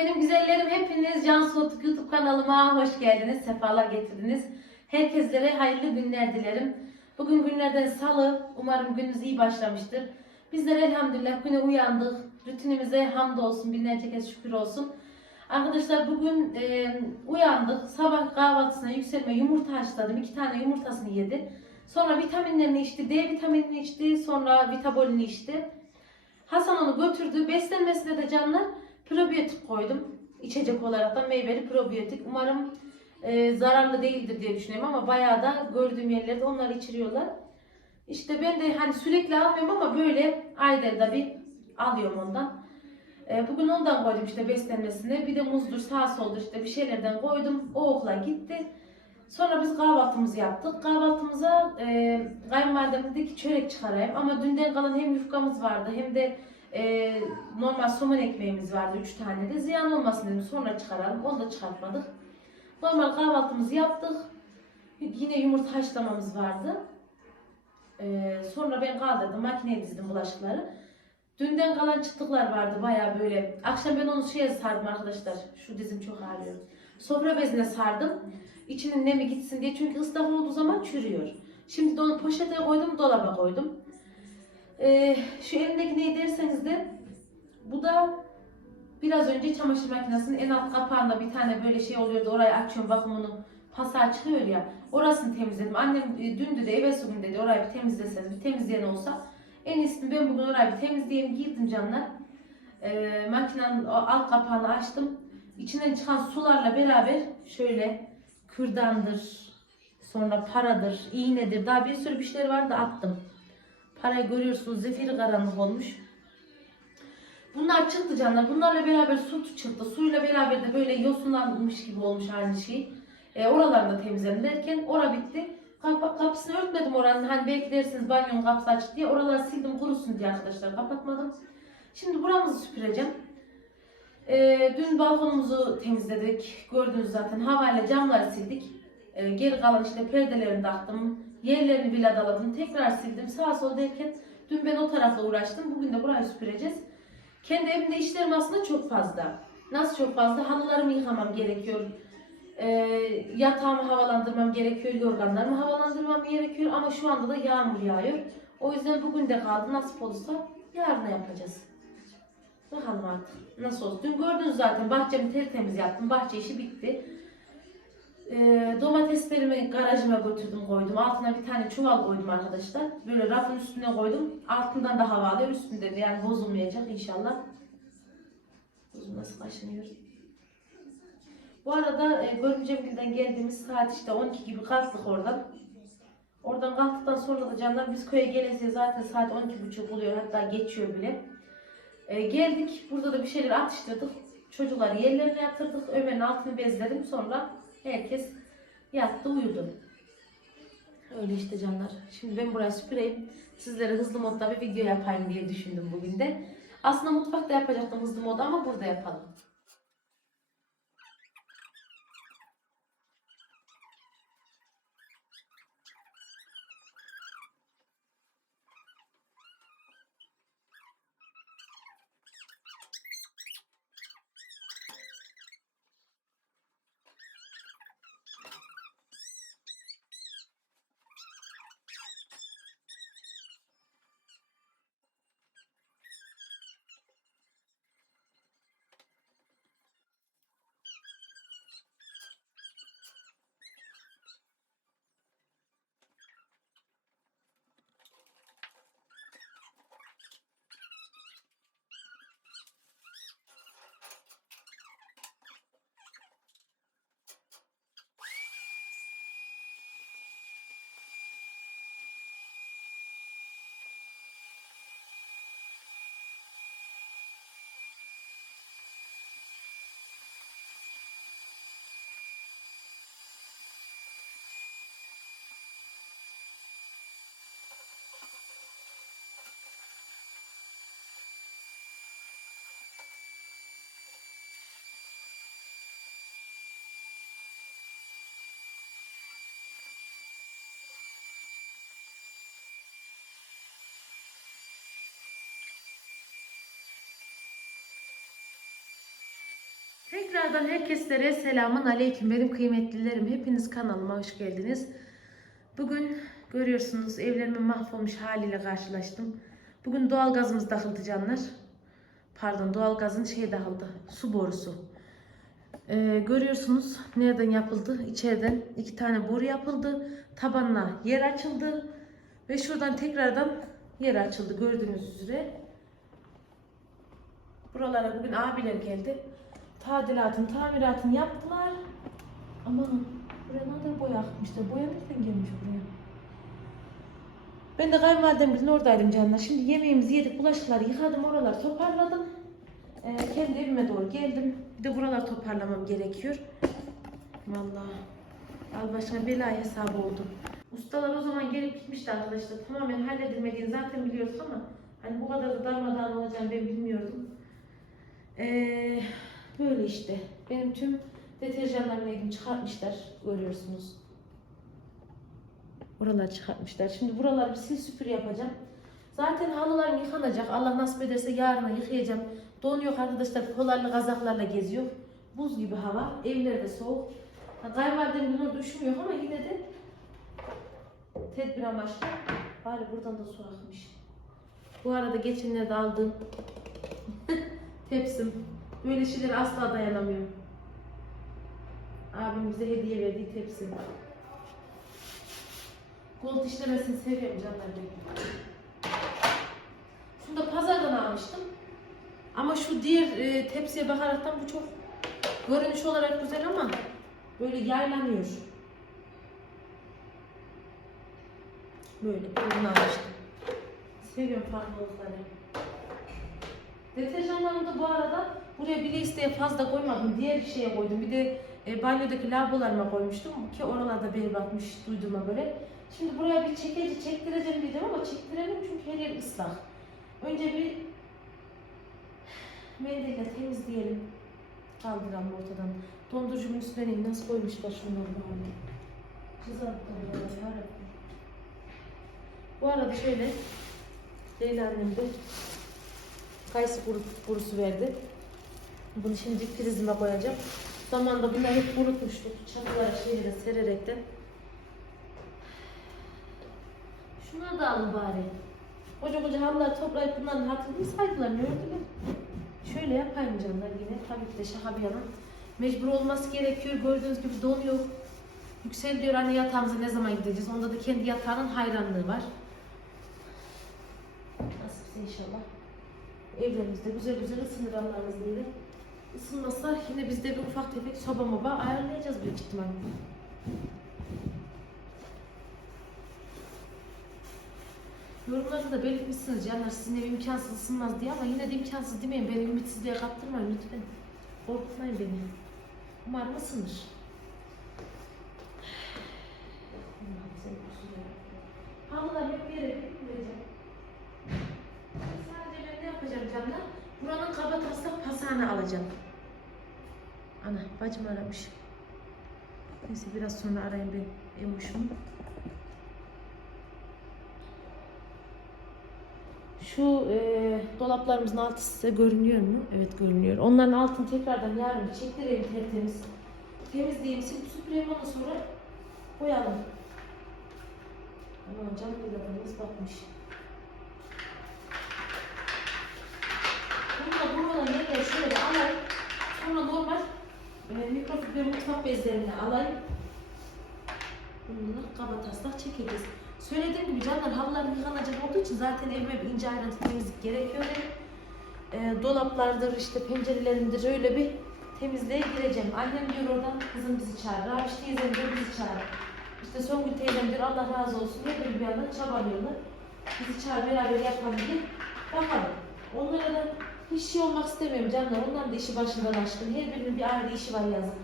benim güzellerim hepiniz Cansu Otuk YouTube kanalıma hoş geldiniz, sefalar getirdiniz. Herkeslere hayırlı günler dilerim. Bugün günlerden salı, umarım gününüz iyi başlamıştır. Bizler elhamdülillah güne uyandık, rutinimize hamdolsun, binlerce kez şükür olsun. Arkadaşlar bugün e, uyandık, sabah kahvaltısına yükselme yumurta haşladım, iki tane yumurtasını yedi. Sonra vitaminlerini içti, D vitaminini içti, sonra vitabolini içti. Hasan onu götürdü. Beslenmesine de canlar probiyotik koydum. İçecek olarak da meyveli probiyotik. Umarım e, zararlı değildir diye düşünüyorum ama bayağı da gördüğüm yerlerde onları içiriyorlar. İşte ben de hani sürekli almıyorum ama böyle ayda bir alıyorum ondan. E, bugün ondan koydum işte beslenmesine. Bir de muzdur, sağ soldur işte bir şeylerden koydum. O okula gitti. Sonra biz kahvaltımızı yaptık. Kahvaltımıza e, kayınvalidem dedi ki çörek çıkarayım. Ama dünden kalan hem yufkamız vardı hem de e, normal somun ekmeğimiz vardı. Üç tane de. Ziyan olmasın dedim sonra çıkaralım. Onu da çıkartmadık. Normal kahvaltımızı yaptık. Yine yumurta haşlamamız vardı. E, sonra ben kaldırdım. Makineye dizdim bulaşıkları. Dünden kalan çıktıklar vardı baya böyle. Akşam ben onu şeye sardım arkadaşlar. Şu dizim çok ağrıyor. Sofra bezine sardım. İçinin nemi gitsin diye. Çünkü ıslak olduğu zaman çürüyor. Şimdi de onu poşete koydum, dolaba koydum. Ee, şu elimdeki ne derseniz de bu da biraz önce çamaşır makinesinin en alt kapağında bir tane böyle şey oluyordu. Orayı açıyorum vakumunu pasa çıkıyor ya. Orasını temizledim. Annem e, dündü de eve gün dedi orayı bir temizleseniz bir temizleyen olsa. En iyisini ben bugün orayı bir temizleyeyim girdim canlar. Ee, makinenin alt kapağını açtım. İçinden çıkan sularla beraber şöyle kürdandır, sonra paradır, iğnedir. Daha bir sürü bir şeyler var da attım. Parayı görüyorsunuz zefiri karanlık olmuş. Bunlar çıktı canlar. Bunlarla beraber su çıktı. Suyla beraber de böyle yosunlanmış gibi olmuş aynı şey. E, oralarını da temizledim derken ora bitti. Kap kapısını örtmedim oranın. Hani belki dersiniz banyonun kapısı açık diye. Oraları sildim kurusun diye arkadaşlar kapatmadım. Şimdi buramızı süpüreceğim. E, dün balkonumuzu temizledik. Gördünüz zaten. Havayla camları sildik. E, geri kalan işte perdelerini taktım. Yerlerini bile. Tekrar sildim. Sağa sol derken dün ben o tarafla uğraştım. Bugün de burayı süpüreceğiz. Kendi evimde işlerim aslında çok fazla. Nasıl çok fazla? Halılarımı yıkamam gerekiyor. E, yatağımı havalandırmam gerekiyor. Yorganlarımı havalandırmam gerekiyor. Ama şu anda da yağmur yağıyor. O yüzden bugün de kaldı. Nasip olursa yarına yapacağız. Bakalım artık nasıl olsun. Dün gördünüz zaten bahçemi tertemiz yaptım. Bahçe işi bitti. Ee, domateslerimi garajıma götürdüm koydum. Altına bir tane çuval koydum arkadaşlar. Böyle rafın üstüne koydum. Altından da hava alıyor. Üstünde de yani bozulmayacak inşallah. Bozum nasıl. Bu arada e, Görümcemgil'den geldiğimiz saat işte 12 gibi kalktık oradan. Oradan kalktıktan sonra da canlar biz köye gelesiye zaten saat 12.30 oluyor hatta geçiyor bile. E, geldik burada da bir şeyler atıştırdık. Çocukları yerlerine yatırdık. Ömer'in altını bezledim sonra herkes yattı uyudu. Öyle işte canlar. Şimdi ben burayı süpüreyim. Sizlere hızlı modda bir video yapayım diye düşündüm bugün de. Aslında mutfakta yapacaktım hızlı modda ama burada yapalım. Tekrardan herkeslere selamun aleyküm benim kıymetlilerim. Hepiniz kanalıma hoş geldiniz. Bugün görüyorsunuz evlerimin mahvolmuş haliyle karşılaştım. Bugün doğalgazımız takıldı canlar. Pardon doğalgazın şey takıldı. Su borusu. Ee, görüyorsunuz nereden yapıldı? İçeriden iki tane boru yapıldı. Tabanına yer açıldı. Ve şuradan tekrardan yer açıldı gördüğünüz üzere. Buralara bugün abiler geldi. Tadilatın, tamiratını yaptılar. Ama buraya nerede boya akmışlar? Boya nereden gelmiş buraya? Ben de kayınvalidemizin oradaydım canlar. Şimdi yemeğimizi yedik, bulaşıkları yıkadım, oraları toparladım. Ee, kendi evime doğru geldim. Bir de buraları toparlamam gerekiyor. Vallahi al başına bela hesabı oldu. Ustalar o zaman gelip gitmişti arkadaşlar. Tamamen halledilmediğini zaten biliyoruz ama hani bu kadar da darmadağın olacağını ben bilmiyordum. Ee, böyle işte. Benim tüm deterjanlarımı elim çıkartmışlar. Görüyorsunuz. Buralar çıkartmışlar. Şimdi buraları bir sil süpür yapacağım. Zaten halılarım yıkanacak. Allah nasip ederse yarına yıkayacağım. Don yok arkadaşlar. Polarlı kazaklarla geziyor. Buz gibi hava. Evler de soğuk. Kayınvalidem bunu düşünmüyor ama yine de tedbir amaçlı. Bari buradan da su akmış. Bu arada geçenlerde aldığım tepsim. Böyle şeylere asla dayanamıyorum. Abim bize hediye verdiği tepsi. Gold işlemesini seviyorum canlar benim. Şunu da pazardan almıştım. Ama şu diğer e, tepsiye bakaraktan bu çok görünüş olarak güzel ama böyle yaylanıyor. Böyle bunu almıştım. Seviyorum farklılıkları. Deterjanlarımı da bu arada buraya bir isteğe fazla koymadım. Diğer şeye koydum. Bir de e, banyodaki lavabolarıma koymuştum ki oralarda berbatmış duyduğuma göre. Şimdi buraya bir çekici çektireceğim diyeceğim ama çektiremem çünkü her yer ıslak. Önce bir mendille temizleyelim. Kaldıralım ortadan. Dondurucumun üstüne nasıl koymuşlar şunları böyle. Kızarttım ya. Bu arada şöyle Leyla annem de kayısı kuru, kurusu verdi. Bunu şimdi prizime koyacağım. Zamanında bunları hep kurutmuştuk. Çatılara şeylere sererekten. Şunları da alın bari. Koca koca halıları toplayıp bunların hatırını saydılar. Ne ördüler? Şöyle yapayım canlar yine. Tabii ki de yana. Mecbur olması gerekiyor. Gördüğünüz gibi don yok. Yüksel diyor hani yatağımıza ne zaman gideceğiz. Onda da kendi yatağının hayranlığı var. Nasipse inşallah. Evlerimizde güzel güzel ısınır Allah'ın izniyle. Isınmasa yine biz de bir ufak tefek soba moba ayarlayacağız büyük ihtimalle. Yorumlarda da belirtmişsiniz canlar sizin ev imkansız ısınmaz diye ama yine de imkansız demeyin. Beni ümitsizliğe kaptırmayın lütfen. Korkutmayın beni. Umarım ısınır. Halılar hep bir yere koyacağım. Sadece ben ne yapacağım canlar? Buranın kaba pasağını alacağım. Ana bacım aramış. Neyse biraz sonra arayayım ben Emuş'umu. Şu e, dolaplarımızın altı size görünüyor mu? Evet görünüyor. Onların altını tekrardan yarın bir çektirelim tertemiz. Temizleyeyim, süpüreyim ondan sonra koyalım. Aman canım bir adamımız bakmış. Bununla buradan yerleri şöyle alayım. Sonra normal e, mikrofiber mutfak bezlerini alayım. Bunları kaba taslak. Söylediğim gibi canlar halılar yıkanacak olduğu için zaten evime bir ince ayrıntı temizlik gerekiyor. E, dolaplardır, işte pencerelerindir öyle bir temizliğe gireceğim. Annem diyor oradan kızım bizi çağır. Rabiş teyzem diyor bizi çağır. İşte Songül teyzem diyor Allah razı olsun. Hep bir yandan çabalıyorlar. Bizi çağır beraber yapalım diye. Bakalım. Onlara da hiç şey olmak istemiyorum canlar. Onların da işi başından aşkın. Her birinin bir ayrı işi var yazık.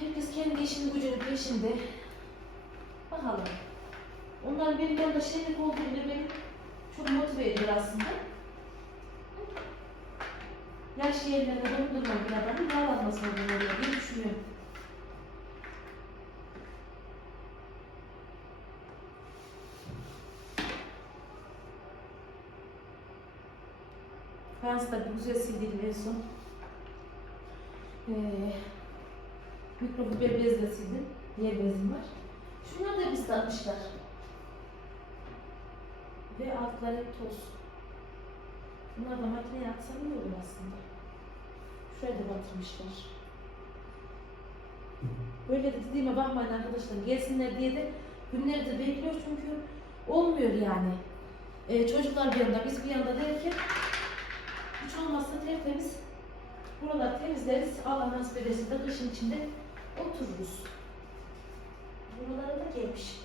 Herkes kendi işinin gücünün peşinde. Bakalım. Onların benim yanımda şerif olduğu bile beni çok motive ediyor aslında. Yaş yerlerine dondurma bir adamın bağlanması olduğunu diye düşünüyorum. Fransa'da bir güzel sildirdim en son. Ee, sildim. Diğer bezim var. Şunlar da biz atmışlar. Ve altları toz. Bunlar da makineye atsam iyi olur aslında. Şuraya da batırmışlar. Böyle de dediğime bakmayın arkadaşlar. Gelsinler diye de günlerdir bekliyor çünkü olmuyor yani. Ee, çocuklar bir yanda, biz bir yanda derken hiç olmazsa tertemiz buralar temizleriz. Allah nasip ederse de kışın içinde otururuz. Buralara da gelmiş.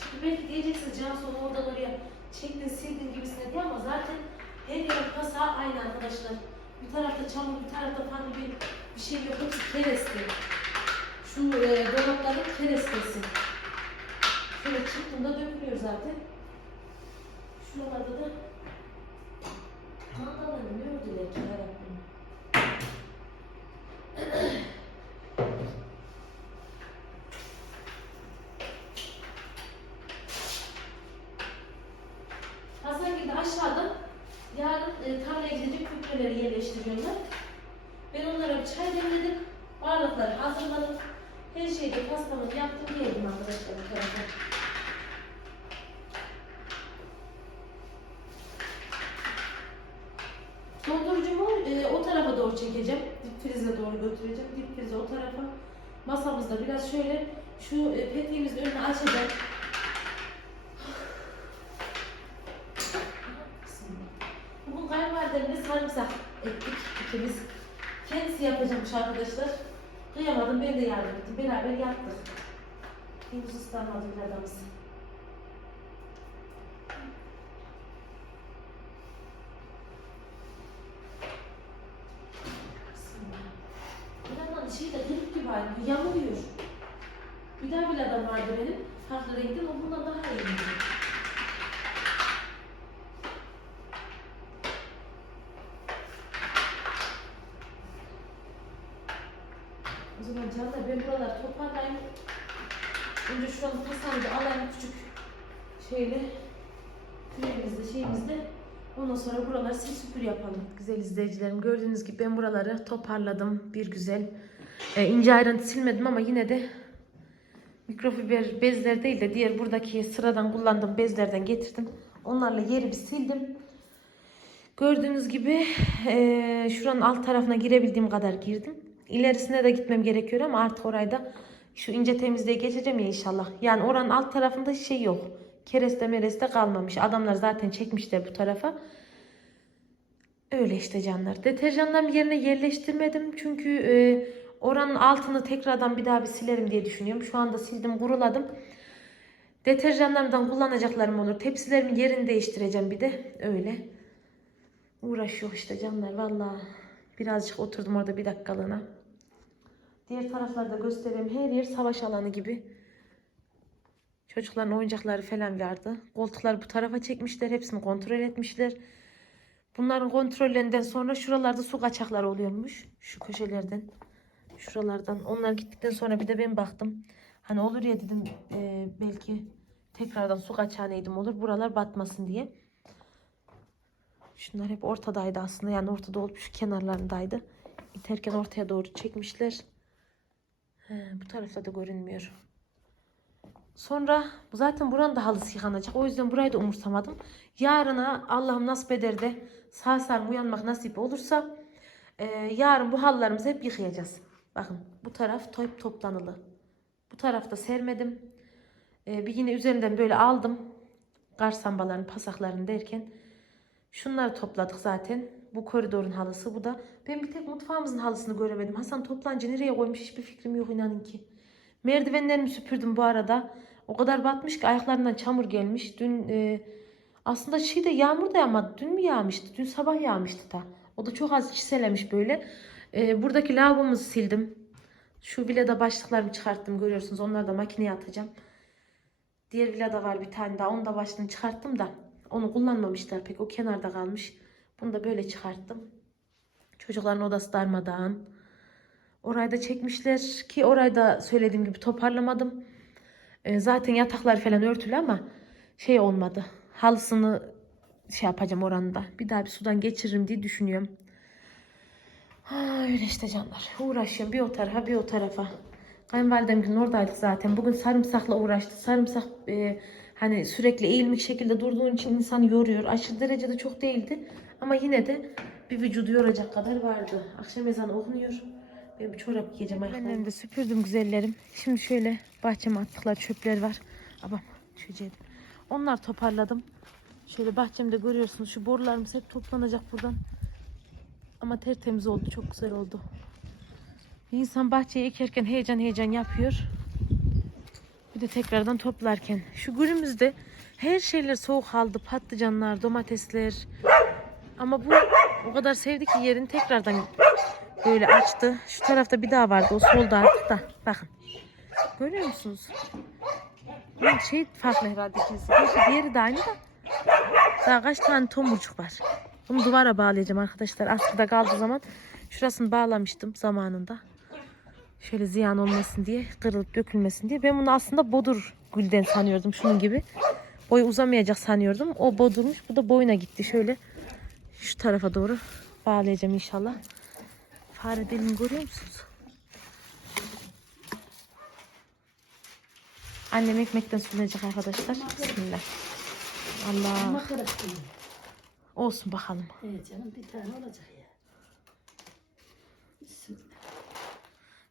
Şimdi belki diyeceksiniz can sonu oradan oraya çektin sildin gibisine diye ama zaten her yer kasa aynı arkadaşlar. Bir tarafta çamur, bir tarafta farklı bir, bir şey. Hepsi kereste. Şu e, dolapların kerestesi. Şöyle çıktığında dökülüyor zaten. Şuralarda da mandalarını ördüler ki yarabbim. Hasan gibi aşağıda yarın e, tarlaya gidecek kütleleri yerleştiriyorlar. Ben onlara bir çay demledim. Bardakları hazırladım. Her şeyde pastamızı yaptım diyelim arkadaşlar bu tarafa. Dondurucumu e, o tarafa doğru çekeceğim. Dip frize doğru götüreceğim. Dip frize o tarafa. Masamızda biraz şöyle şu e, petiğimizin önünü açacağım. Bugün kayınvalidemle sarımsak ettik ikimiz. Kendisi yapacakmış arkadaşlar. Kıyamadım ben de yardım ettim. Beraber yaptık. Henüz ıslanmadı bir adamız. İnanın şey de grip gibi aynı. Bir daha bir adam vardı benim. Farklı renkten. O bundan daha iyi. O zaman canlar ben buraları toparlayayım. Önce şuranın tasarını da alayım küçük şeyle küreğimizde şeyimizde. Ondan sonra buraları sil süpür yapalım. Güzel izleyicilerim gördüğünüz gibi ben buraları toparladım bir güzel. Ee, ince ayrıntı silmedim ama yine de mikrofiber bezler değil de diğer buradaki sıradan kullandığım bezlerden getirdim. Onlarla yeri bir sildim. Gördüğünüz gibi eee, şuranın alt tarafına girebildiğim kadar girdim. İlerisine de gitmem gerekiyor ama artık orayı da şu ince temizliğe geçeceğim ya inşallah. Yani oranın alt tarafında şey yok. Kereste mereste kalmamış. Adamlar zaten çekmişler bu tarafa. Öyle işte canlar. Deterjanlarımı yerine yerleştirmedim. Çünkü e, oranın altını tekrardan bir daha bir silerim diye düşünüyorum. Şu anda sildim, kuruladım. Deterjanlarımdan kullanacaklarım olur. Tepsilerimi yerini değiştireceğim bir de. Öyle. Uğraşıyor işte canlar valla. Birazcık oturdum orada bir dakikalığına. Diğer taraflarda göstereyim. Her yer savaş alanı gibi. Çocukların oyuncakları falan vardı. Koltukları bu tarafa çekmişler. Hepsini kontrol etmişler. Bunların kontrollerinden sonra şuralarda su kaçakları oluyormuş. Şu köşelerden. Şuralardan. Onlar gittikten sonra bir de ben baktım. Hani olur ya dedim e, belki tekrardan su kaçağı neydim olur. Buralar batmasın diye. Şunlar hep ortadaydı aslında. Yani ortada olup şu kenarlarındaydı. İterken ortaya doğru çekmişler. He, bu tarafta da görünmüyor. Sonra zaten buranın da halısı yıkanacak. O yüzden burayı da umursamadım. Yarına Allah'ım nasip eder de sağ salim uyanmak nasip olursa e, yarın bu halılarımızı hep yıkayacağız. Bakın bu taraf top toplanılı. Bu tarafta sermedim. E, bir yine üzerinden böyle aldım. Kar sambalarını, pasaklarını derken Şunları topladık zaten. Bu koridorun halısı bu da. Ben bir tek mutfağımızın halısını göremedim. Hasan toplanca nereye koymuş hiçbir fikrim yok inanın ki. Merdivenlerimi süpürdüm bu arada. O kadar batmış ki ayaklarından çamur gelmiş. Dün e, aslında şey de yağmur da yağmadı. Dün mü yağmıştı? Dün sabah yağmıştı da. O da çok az çiselemiş böyle. E, buradaki lavabomuzu sildim. Şu villada başlıklarımı çıkarttım görüyorsunuz. Onları da makineye atacağım. Diğer villada var bir tane daha. Onu da başlığını çıkarttım da. Onu kullanmamışlar pek. O kenarda kalmış. Bunu da böyle çıkarttım. Çocukların odası darmadağın. Orayı da çekmişler ki orayı da söylediğim gibi toparlamadım. Ee, zaten yataklar falan örtülü ama şey olmadı. Halısını şey yapacağım oranında. Bir daha bir sudan geçiririm diye düşünüyorum. Ha öyle işte canlar. Uğraşıyorum bir o tarafa bir o tarafa. Kayınvalidem gün oradaydık zaten. Bugün sarımsakla uğraştı. Sarımsak e, hani sürekli eğilmiş şekilde durduğun için insanı yoruyor. Aşırı derecede çok değildi. Ama yine de bir vücudu yoracak kadar vardı. Akşam ezanı okunuyor. Ben bir çorap giyeceğim ayaklarımı. de süpürdüm güzellerim. Şimdi şöyle bahçeme attıkları çöpler var. Abam çocuğum. Onlar toparladım. Şöyle bahçemde görüyorsunuz şu borularımız hep toplanacak buradan. Ama tertemiz oldu. Çok güzel oldu. İnsan bahçeyi ekerken heyecan heyecan yapıyor. Bir de tekrardan toplarken. Şu gülümüzde her şeyler soğuk aldı. Patlıcanlar, domatesler. Ama bu o kadar sevdi ki yerini tekrardan böyle açtı. Şu tarafta bir daha vardı. O solda artık da. Bakın. Görüyor musunuz? Bunun şey farklı herhalde ikisi. Diğeri de aynı da. Daha kaç tane tomurcuk var. Bunu duvara bağlayacağım arkadaşlar. Askıda kaldığı zaman şurasını bağlamıştım zamanında. Şöyle ziyan olmasın diye, kırılıp dökülmesin diye. Ben bunu aslında bodur gülden sanıyordum şunun gibi. Boyu uzamayacak sanıyordum. O bodurmuş. Bu da boyuna gitti. Şöyle şu tarafa doğru bağlayacağım inşallah. Fare deliğini görüyor musunuz? Annem ekmekten sulayacak arkadaşlar. Bismillah. Allah. Olsun bakalım. Evet canım bir tane olacak ya. Bismillah.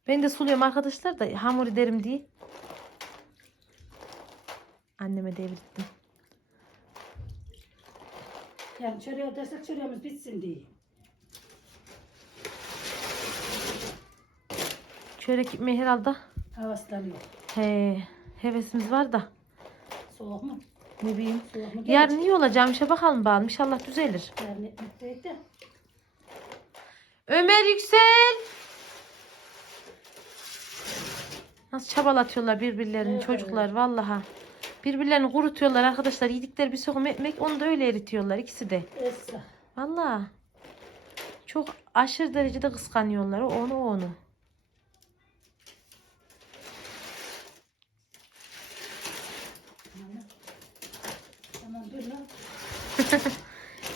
Ben de suluyorum arkadaşlar da hamur ederim diye. Anneme devrettim. Yani çöreğe dersek çöreğimiz bitsin diye. Çörek gitmeye herhalde Havaslanıyor. he, hevesimiz var da Soğuk mu? Ne bileyim. Yarın iyi olacağım işe bakalım bakalım. İnşallah düzelir. Ömer Yüksel. Nasıl çabalatıyorlar birbirlerini Evet. çocuklar vallaha. Birbirlerini kurutuyorlar arkadaşlar. Yedikleri bir sokum ekmek onu da öyle eritiyorlar ikisi de. Esra. Vallahi. Çok aşırı derecede kıskanıyorlar. Onu onu.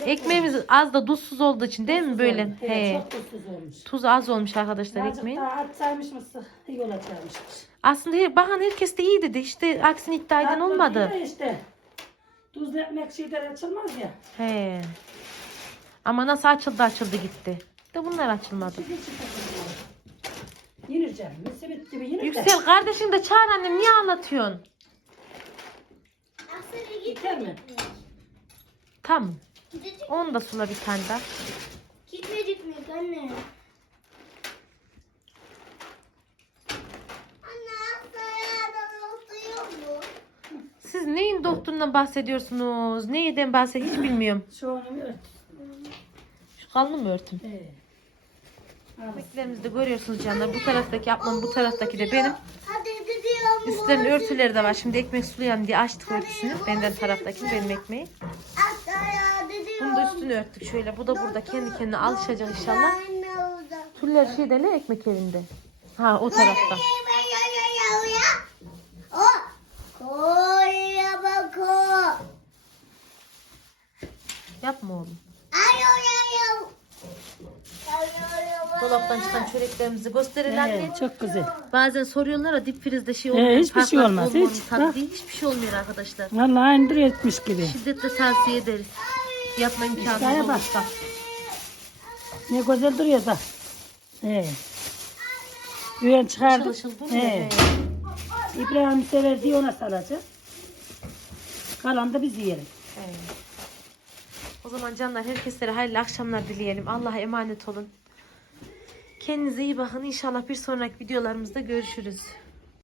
Ekmeğimiz az da tuzsuz olduğu için değil mi böyle? olmuş. He. Evet, çok tuzsuz olmuş. Tuz az olmuş arkadaşlar Azıcık ekmeğin. daha atsaymış mısın? İyi olacakmış. Aslında her, bakan herkes de iyi dedi. İşte aksini iddia eden Tatlı olmadı. değil de Işte. Tuzlu ekmek şeyler açılmaz ya. He. Ama nasıl açıldı açıldı gitti. De bunlar açılmadı. Şimdi. Yenir canım. Mesebet gibi yenir de. Yüksel kardeşin de çağır annem niye anlatıyorsun? Biter mi? Tamam. Gidecek, Onu da sula bir tane daha. gitmeyecek miyiz anne? Anne mu? Siz neyin doktorundan bahsediyorsunuz? Neyden bahsed hiç bilmiyorum. Şu ört. Şu kalını mı örtüm? Ekmeklerimizi de görüyorsunuz canlar. Bu taraftaki ablam, bu taraftaki de benim. Hadi gidiyorum. Üstlerin örtüleri de var. Şimdi ekmek sulayalım diye açtık örtüsünü. Benden taraftakini benim ekmeği. Da üstünü örttük şöyle. Bu da burada kendi kendine alışacak inşallah. Tüller şeyde ne ekmek evinde? Ha o tarafta. Yapma oğlum. Dolaptan çıkan çöreklerimizi gösterelim anne. Evet, çok güzel. Bazen soruyorlar ya dip frizde şey Ee, olmuyor. hiçbir şey olmaz, olmuyor, hiç. tadı Bak. Hiçbir şey olmuyor arkadaşlar. Vallahi indir etmiş gibi. Şiddetle tavsiye ederiz. Yapma İştahya imkanı bak. olursa. Ne güzel duruyor da. Ee. Güven Işıl çıkardık. ışıl ne? İbrahim sever diye ona salacak. Kalan da biz yiyelim. Evet. O zaman canlar herkeslere hayırlı akşamlar dileyelim. Allah'a emanet olun. Kendinize iyi bakın. İnşallah bir sonraki videolarımızda görüşürüz.